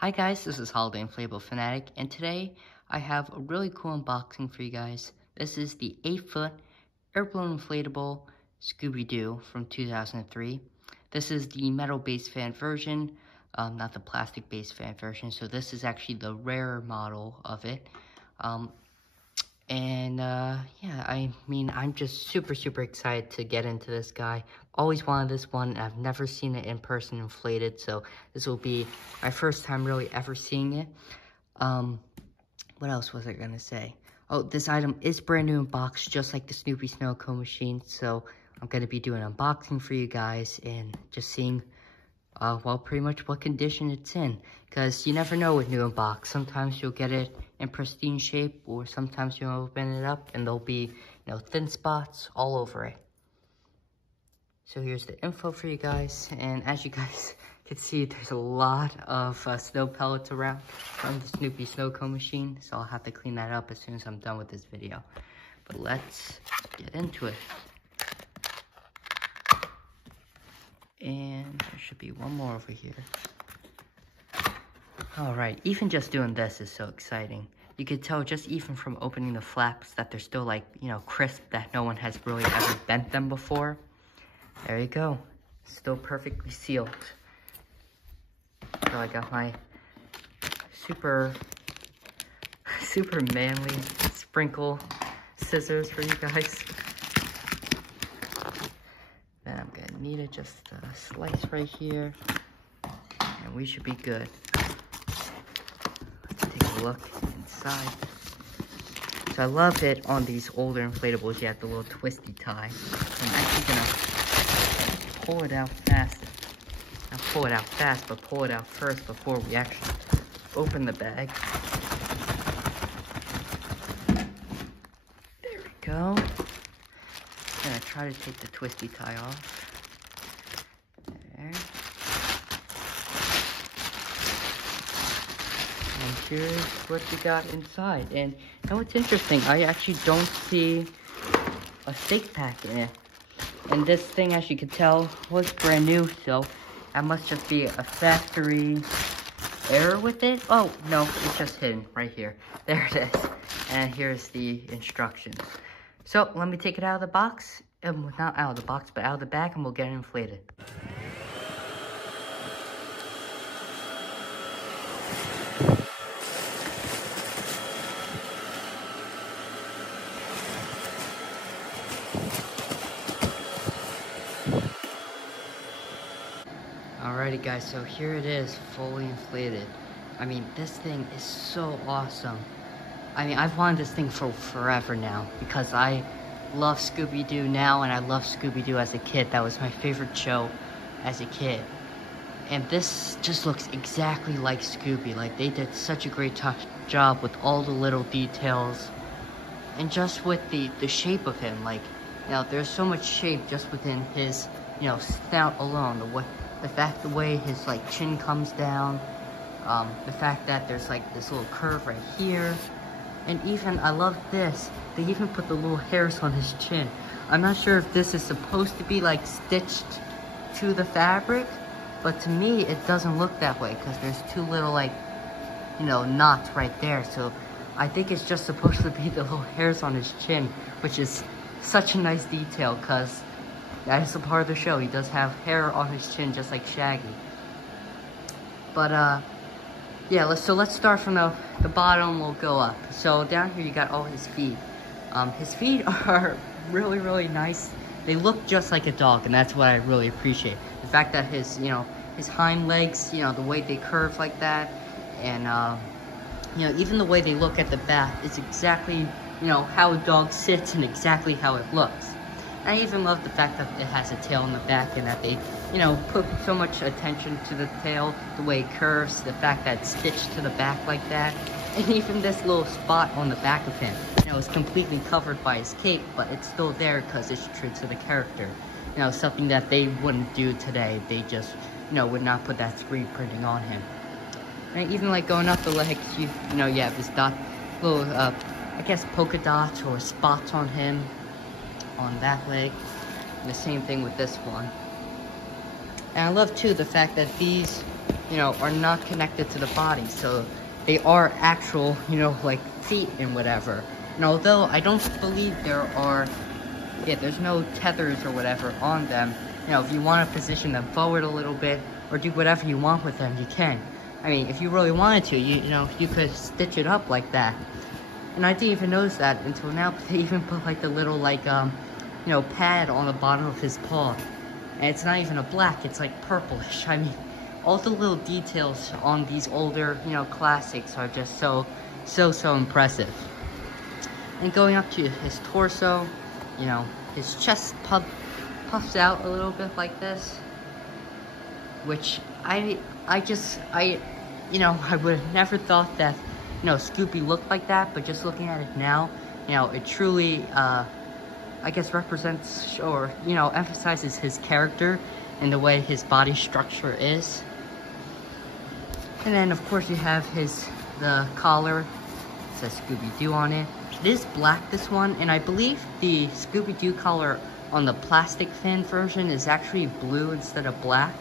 Hi guys, this is Holiday Inflatable Fanatic, and today I have a really cool unboxing for you guys. This is the 8-foot Airblown Inflatable Scooby-Doo from 2003. This is the metal-based fan version, not the plastic-based fan version, so this is actually the rarer model of it. Yeah, I mean, I'm just super excited to get into this guy. Always wanted this one, and I've never seen it in person inflated, so this will be my first time really ever seeing it. What else was I gonna say? Oh, this item is brand new in box, just like the Snoopy Snow Cone machine, so I'm gonna be doing an unboxing for you guys and just seeing well, pretty much what condition it's in, because you never know with new in box. Sometimes you'll get it in pristine shape, or sometimes you'll open it up and there'll be, thin spots all over it. So here's the info for you guys, and as you guys can see, there's a lot of snow pellets around from the Snoopy Snow Cone machine, so I'll have to clean that up as soon as I'm done with this video. But let's get into it. And there should be one more over here. Alright, even just doing this is so exciting. You could tell just even from opening the flaps that they're still like, crisp, that no one has really ever bent them before. There you go. Still perfectly sealed. So I got my super manly sprinkle scissors for you guys. Then I'm gonna need it just a slice right here, and we should be good. Let's take a look inside. So I love it on these older inflatables, you have the little twisty tie. I'm actually gonna pull it out fast. Not pull it out fast, but pull it out first before we actually open the bag. There we go. I'm gonna try to take the twisty tie off. There. And here's what we got inside. And what's interesting, I actually don't see a stick pack in it. And this thing, as you can tell, was brand new, so that must just be a factory error with it. Oh, no, it's just hidden right here. There it is. And here's the instructions. So, let me take it out of the box. Not out of the box, but out of the bag, and we'll get it inflated. Alrighty guys, so here it is, fully inflated. I mean, this thing is so awesome. I mean, I've wanted this thing for forever now, because I love Scooby-Doo now, and I love Scooby-Doo as a kid. That was my favorite show as a kid. And this just looks exactly like Scooby. Like, they did such a great job with all the little details. And just with the shape of him, like, there's so much shape just within his, snout alone. The way his, chin comes down. The fact that there's, this little curve right here. And even, I love this, they even put the little hairs on his chin. I'm not sure if this is supposed to be, stitched to the fabric, but to me, it doesn't look that way, because there's two little, knots right there. So I think it's just supposed to be the little hairs on his chin, which is such a nice detail, because that is a part of the show. He does have hair on his chin, just like Shaggy. But, yeah, let's start from the bottom, we'll go up. So down here you got all his feet. His feet are really nice. They look just like a dog, and that's what I really appreciate. The fact that his, his hind legs, the way they curve like that, and, even the way they look at the back, it's exactly, how a dog sits and exactly how it looks. And I even love the fact that it has a tail in the back, and that they, put so much attention to the tail, the way it curves, the fact that it's stitched to the back like that. And even this little spot on the back of him, is completely covered by his cape, but it's still there because it's true to the character. Something that they wouldn't do today. They just, would not put that screen printing on him. And even going up the legs, you have this little, I guess polka dots or spots on him, on that leg. And the same thing with this one. And I love too the fact that these are not connected to the body. So they are actual, like feet and whatever. And although I don't believe there's no tethers or whatever on them, if you want to position them forward a little bit or do whatever you want with them, you can. I mean, if you really wanted to, you could stitch it up like that. And I didn't even notice that until now, but they even put like the little pad on the bottom of his paw. And it's not even a black, it's like purplish. I mean, all the little details on these older, classics are just so impressive. And going up to his torso, his chest puffs out a little bit like this, which I would have never thought that, Scooby looked like that, but just looking at it now, it truly, I guess represents or, emphasizes his character and the way his body structure is. And then, of course, you have the collar. It says Scooby-Doo on it. It is black, this one, and I believe the Scooby-Doo collar on the plastic fin version is actually blue instead of black.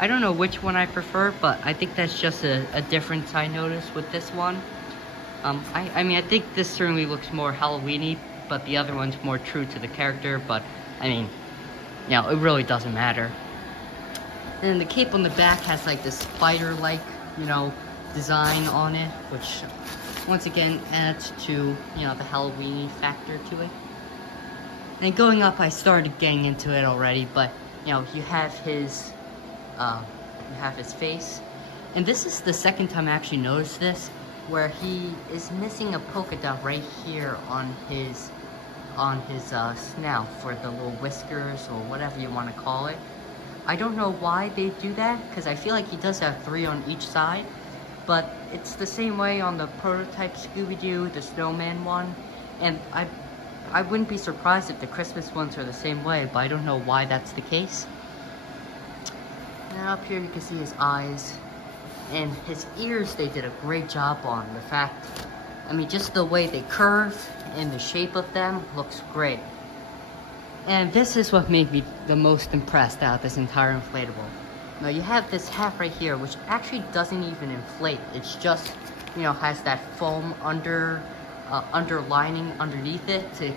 I don't know which one I prefer, but I think that's just a difference I noticed with this one. I mean, I think this certainly looks more Halloween-y, but the other one's more true to the character, but, I mean, it really doesn't matter. And then the cape on the back has, like, this spider-like, design on it, which, once again, adds to, the Halloween-y factor to it. And going up, I started getting into it already, but, you have his face. And this is the second time I actually noticed this, where he is missing a polka dot right here on his snout for the little whiskers or whatever you want to call it. I don't know why they do that, because I feel like he does have 3 on each side, but it's the same way on the prototype Scooby-Doo, the snowman one, and I wouldn't be surprised if the Christmas ones are the same way, but I don't know why that's the case. And up here you can see his eyes, and his ears they did a great job on. The fact, I mean, just the way they curve and the shape of them looks great. And this is what made me the most impressed out of this entire inflatable. Now you have this hat right here, which actually doesn't even inflate. It's just, has that foam underlining underneath it to,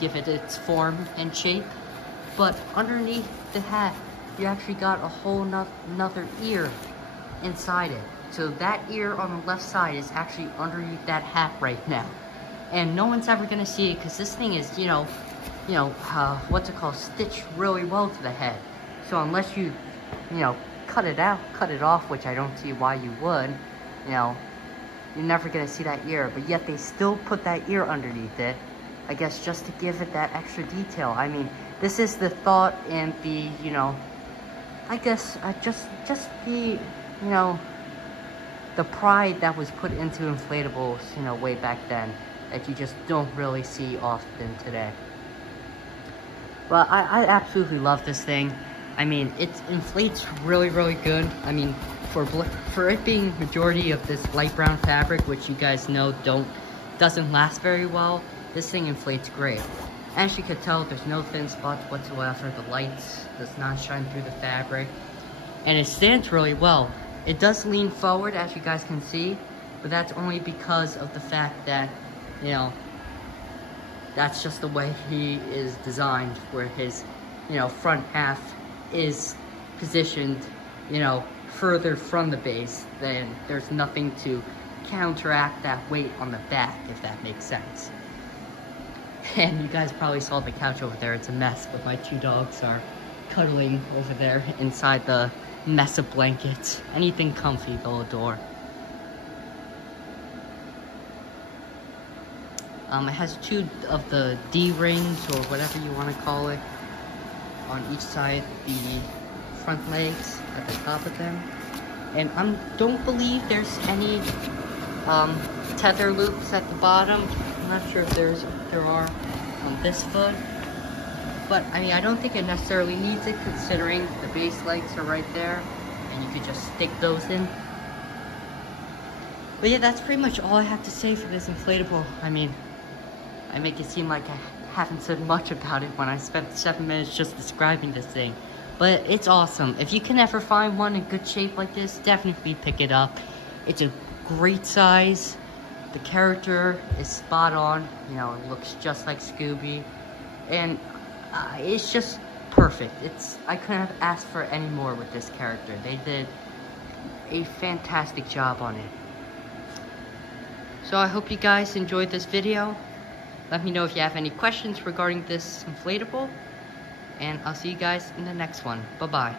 give it its form and shape. But underneath the hat, you actually got a whole another ear inside it. So that ear on the left side is actually underneath that hat right now. And no one's ever gonna see it because this thing is, what's it called, stitched really well to the head. So unless you, cut it off, which I don't see why you would, you're never gonna see that ear. But yet they still put that ear underneath it, I guess just to give it that extra detail. I mean, this is the thought and the, I guess just the, the pride that was put into inflatables, way back then, that you just don't really see often today. But I absolutely love this thing. I mean, it inflates really, really good. I mean, for it being majority of this light brown fabric, which you guys know doesn't last very well, this thing inflates great. As you can tell, there's no thin spots whatsoever. The lights does not shine through the fabric, and it stands really well. It does lean forward, as you guys can see, but that's only because of the fact that, that's just the way he is designed, where his, front half is positioned, further from the base. Then there's nothing to counteract that weight on the back, if that makes sense. And you guys probably saw the couch over there. It's a mess, but my 2 dogs are cuddling over there inside the mess of blankets. Anything comfy they'll adore. It has 2 of the D-rings, or whatever you want to call it, on each side, the front legs at the top of them. And I don't believe there's any tether loops at the bottom. I'm not sure if there are on this foot. But, I mean, I don't think it necessarily needs it, considering the base legs are right there, and you could just stick those in. But yeah, that's pretty much all I have to say for this inflatable. I mean, I make it seem like I haven't said much about it when I spent 7 minutes just describing this thing. But it's awesome. If you can ever find one in good shape like this, definitely pick it up. It's a great size. The character is spot on. You know, it looks just like Scooby. And it's just perfect. I couldn't have asked for any more with this character. They did a fantastic job on it. So I hope you guys enjoyed this video. Let me know if you have any questions regarding this inflatable. And I'll see you guys in the next one. Bye-bye.